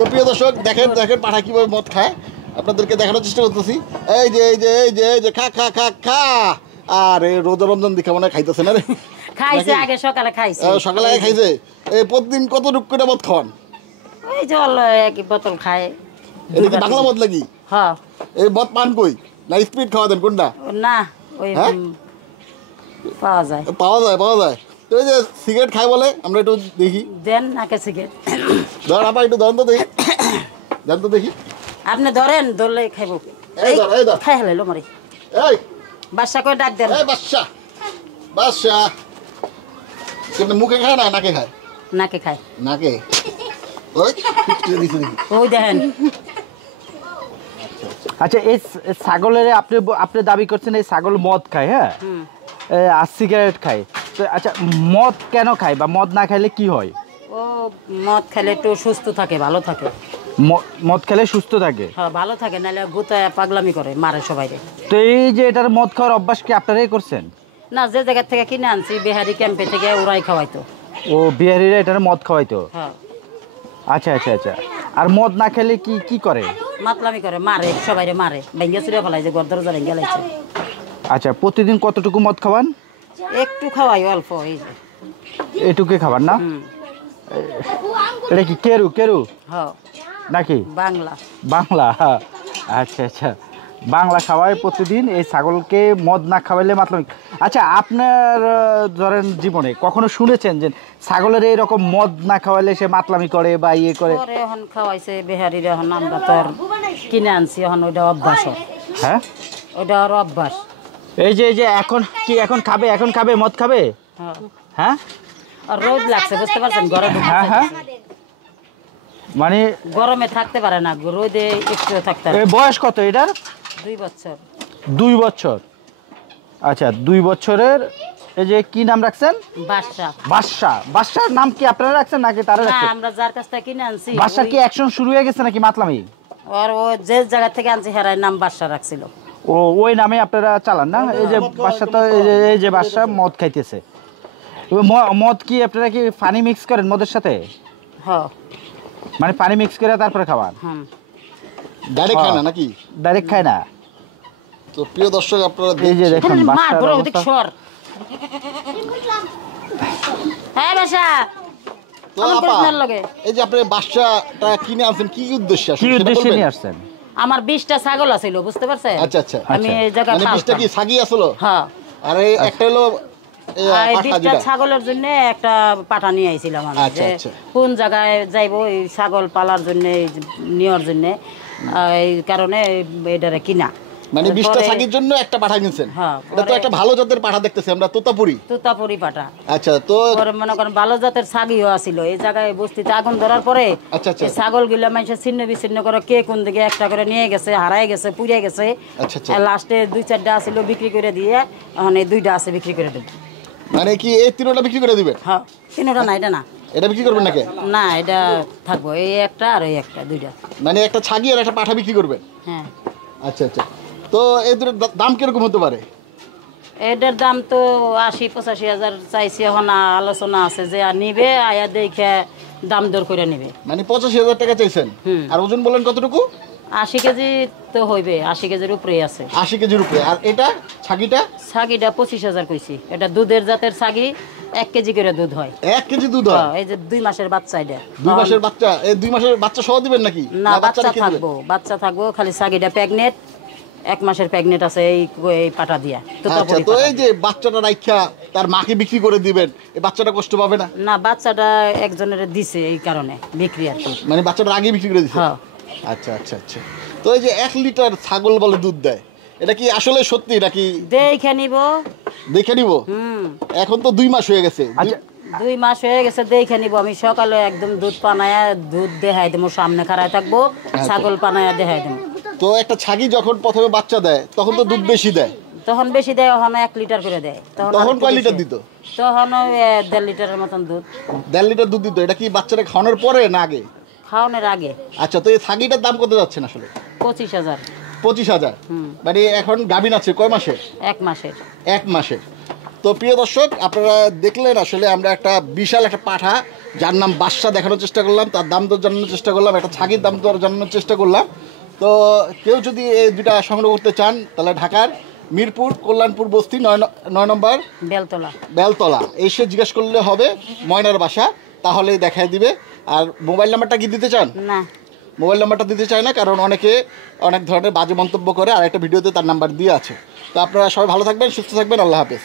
তো প্রিয় দর্শক দেখেন দেখেন পাঠা কিভাবে মদ খায় আপনাদেরকে দেখানোর চেষ্টা করতেছি। এই যে এই যে এই যে এই যে খা খা খা খা। আরে রোজা রমজান দেখে মনে খাইতেছে না রে? খাইছে আগে সকালে খাইছে। সকালে আগে খাইছে। এই প্রতিদিন কতটুক করে মদ খান? ওই জল এক বোতল খায়। এটা কি বাংলা মদ লাগি? হ্যাঁ। এই মদ পান কই? না স্পিড খাওয়া দেন কোনটা? না ওই পাওয়া যায় পাওয়া যায় পাওয়া যায়। তো এই যে সিগারেট খায় বলে আমরা একটু দেখি। দেন নাকে সিগারেট ধর আপা একটু ধরেন তো দেখি। দেন তো দেখি। আপনি ধরেন ধরলে খাইব। এই ধর এই ধর। খাই হলো মারি। এই বাদশা করে ডাক দেন। এই বাদশা বাদশা কিন্তু মুখে খায় না নাকে খায়? নাকে খায়। নাকে ওই দিছে দেখি। ওই দেখেন। আচ্ছা এই ছাগলের আপনি দাবি করছেন এই ছাগল মদ খায়, হ্যাঁ, আর সিগারেট খায়। তো আচ্ছা মদ কেন খায় বা মদ না খাইলে কি হয়? ও মদ খেলে একটু সুস্থ থাকে, ভালো থাকে। মদ খেলে সুস্থ থাকে? হ্যাঁ ভালো থাকে, নাহলে গুতায় পাগলামি করে মারে সবাই। তো এই যে এটার মদ খাওয়ার অভ্যাস কি আপনারাই করছেন? না, যে জায়গা থেকে কিনে আনছি বিহারি ক্যাম্পে থেকে ওরাই খাওয়াইতো। ও বিহারিরা এটার মদ খাওয়াইতো? হ্যাঁ। আচ্ছা আচ্ছা আচ্ছা। আর মদ না খেলে কি কি করে? মাতলামি করে, মারে সবাই, মারে ভেঙ্গে চুরে ফেলাই, যে গর দরজা ভেঙ্গে লাইছে। আচ্ছা প্রতিদিন কতটুকু মদ খাওয়ান? একটু খাওয়াই অল্প, এই যে এটুকুই খাবার না? এটা কি কেরু কেরু হ্যাঁ নাকি বাংলা? বাংলা, আচ্ছা আচ্ছা। বাংলা খাওয়ায় প্রতিদিন এই ছাগলকে মদ না খাওয়াইলে মাতলামি। আচ্ছা আপনার ধরেন জীবনে কখনো শুনেছেন যে ছাগলের এইরকম মদ না খাওয়াইলে সে মাতলামি করে বা ইয়ে করে? এখন খাওয়াইছে বিহারিরা, এখন আমরা তো কিনে আনছি, এখন ওইটা অভ্যাস। হ্যাঁ ওইটা আর অভ্যাস। এই যে এখন কি এখন খাবে মদ খাবে? হ্যাঁ আর রোদ লাগছে বুঝতে পারছেন, ঘরে হ্যাঁ হ্যাঁ, মানে গরমে থাকতে পারে না, রোদে একটু থাকতে পারে। বয়স কত এটার? 2 বছর। 2 বছর। আচ্ছা 2 বছরের। এই যে কি নাম রাখছেন? বাদশা। বাদশা। বাদশার নাম কি আপনারা রাখছেন নাকি তারা রাখছে? না, আমরা যার কাছ থেকে কিনে আনছি। বাদশা কি অ্যাকশন শুরু হয়ে গেছে নাকি মাতলামি? আর ও যে জায়গা থেকে আনছি হেরার নাম বাদশা রাখছিল। ও ওই নামে আপনারা চালান না? এই যে বাদশা, তো এই যে বাদশা মদ খাইতেছে। মদ কি আপনারা কি পানি মিক্স করেন মদের সাথে? হ্যাঁ মানে পানি মিক্স করে তারপরে খাওয়ান? হুম। ডাইরেক্ট খায় না নাকি? ডাইরেক্ট খায় না। তো প্রিয় দর্শক আপনারা এই যে দেখুন বাদশার অবস্থা। হ্যাঁ বাদশা। তো আপা এই যে আপনি বাদশাটা কিনে আনছেন কি উদ্দেশ্যে? কি উদ্দেশ্যে নিয়ে আসছেন? আমার 20টা ছাগল আছিল বুঝতে পারছেন? আচ্ছা আচ্ছা। আমি এই জায়গা মানে 20টা কি ছাগি আসলো? হ্যাঁ। আর এই একটা হলো এই 20টা ছাগলের জন্য একটা পাঠা নিয়ে আইছিলাম আমি, যে কোন জায়গায় যাইবো এই ছাগল পালার জন্য, নেওয়ার জন্য, এই কারণে এটারে কিনা। মানে 20টা ছাগির জন্য একটা পাঠা কিনছেন? হ্যাঁ। এটা তো একটা ভালো জাতের পাঠা দেখতেছি আমরা, তোতাপুরি পাঠা। আচ্ছা। তো মনে করেন ভালো জাতের ছাগিও আছিল এই জায়গায় বস্তিতে আগুন ধরার পরে। আচ্ছা আচ্ছা। ছাগল গুলা মানুষের ছিন্ন বিচ্ছিন্ন করে কে কোন দিকে একটা করে নিয়ে গেছে, হারাই গেছে, পুড়িয়ে গেছে। আচ্ছা আচ্ছা। লাস্টে 2-4টা আছিল বিক্রি করে দিয়ে, এখন এই 2টা আছে বিক্রি করে দেব। মানে কি এই 3টা বিক্রি করে দিবেন? হ্যাঁ 3টা না, এটা না। এটা বিক্রি করবেন নাকি? না এটা থাকবো, এই একটা আর এই একটা, 2টা। মানে একটা ছাগি আর একটা পাঠা বিক্রি করবেন? হ্যাঁ। আচ্ছা আচ্ছা। তো এই দুটোর দাম কিরকম হতে পারে? এটার দাম তো 80-85 হাজার চাইছি, এখন আলোচনা আছে যে নিবে আয়া দেখে দাম দর করে নিবে। মানে 85,000 টাকা চাইছেন? আর ওজন বলেন কতটুকু? 80 কেজি তো হইবে, 80 কেজির উপরেই আছে। 80 কেজির উপরে। আর এটা ছাগিটা? ছাগিটা 25,000 কইছি। এটা দুধের জাতের ছাগি, 1 কেজি করে দুধ হয়। 1 কেজি দুধ হয়? এই যে 2 মাসের বাচ্চা। এটা 2 মাসের বাচ্চা? এই 2 মাসের বাচ্চা সহ দিবেন নাকি? না, বাচ্চা থাকবো, খালি ছাগিটা প্রেগনেন্ট, 1 মাসের প্রেগনেন্ট আছে এই পাটা দিয়া। আচ্ছা। তো এই যে বাচ্চাটা রাইখা তার মাকে বিক্রি করে দিবেন, এই বাচ্চাটা কষ্ট পাবে না? না, বাচ্চাটা একজনের দিছে এই কারণে বিক্রি আর কি। মানে বাচ্চাটা আগে বিক্রি করে দিছে? হ্যাঁ। আচ্ছা আচ্ছা আচ্ছা। তো এই যে 1 লিটার ছাগল বলে দুধ দেয়, এটা কি আসলে সত্যি নাকি? দেখে নিব। দেখে নিব? এখন তো 2 মাস হয়ে গেছে। আচ্ছা 2 মাস হয়ে গেছে, দেখে নিব। আমি সকালে একদম দুধ পানায়া দুধ দেখাই দেবো, সামনে খাড়ায় থাকবো, ছাগল পানায়া দেখাই দেবো। তো একটা ছাগি যখন প্রথমে বাচ্চা দেয় তখন তো দুধ বেশি দেয়? তখন বেশি দেয়, এখন 1 লিটার করে দেয়। তখন কয় লিটার দিত? তখন 1.5 লিটারের মতন দুধ। 1.5 লিটার দুধ দিত। এটা কি বাচ্চাটা খাওয়ানোর পরে না আগে? খাওয়ানোর আগে। আচ্ছা। তো এই ছাগিটার দাম কত যাচ্ছেন আসলে? 25,000। 25,000? মানে এখন গাভিন আছে কয় মাসের? 1 মাসের। 1 মাসের। তো প্রিয় দর্শক আপনারা দেখলেন আসলে আমরা একটা বিশাল একটা পাঠা যার নাম বাদশা দেখানোর চেষ্টা করলাম, তার দাম দর জানানোর চেষ্টা করলাম, একটা ছাগির দাম দর জানানোর চেষ্টা করলাম। তো কেউ যদি এই দুটা সংগ্রহ করতে চান তাহলে ঢাকার মিরপুর কল্যাণপুর বস্তি 9 নম্বর বেলতলা এসে জিজ্ঞেস করলে হবে ময়নার বাসা, তাহলেই দেখায় দিবে। আর মোবাইল নাম্বারটা কি দিতে চান? না, মোবাইল নাম্বারটা দিতে চায় না, কারণ অনেকে অনেক ধরনের বাজে মন্তব্য করে, আর একটা ভিডিওতে তার নাম্বার দিয়ে আছে। তো আপনারা সবাই ভালো থাকবেন, সুস্থ থাকবেন, আল্লাহ হাফেজ।